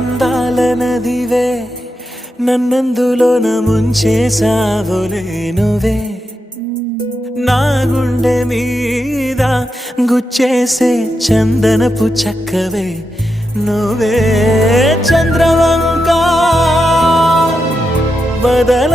అందాల నదివే నన్నందులోన ముంచేసావులే నువ్వే నా గుండె మీద గుచ్చేసే చందనపు చక్కవే నువ్వే చంద్రవంక వదల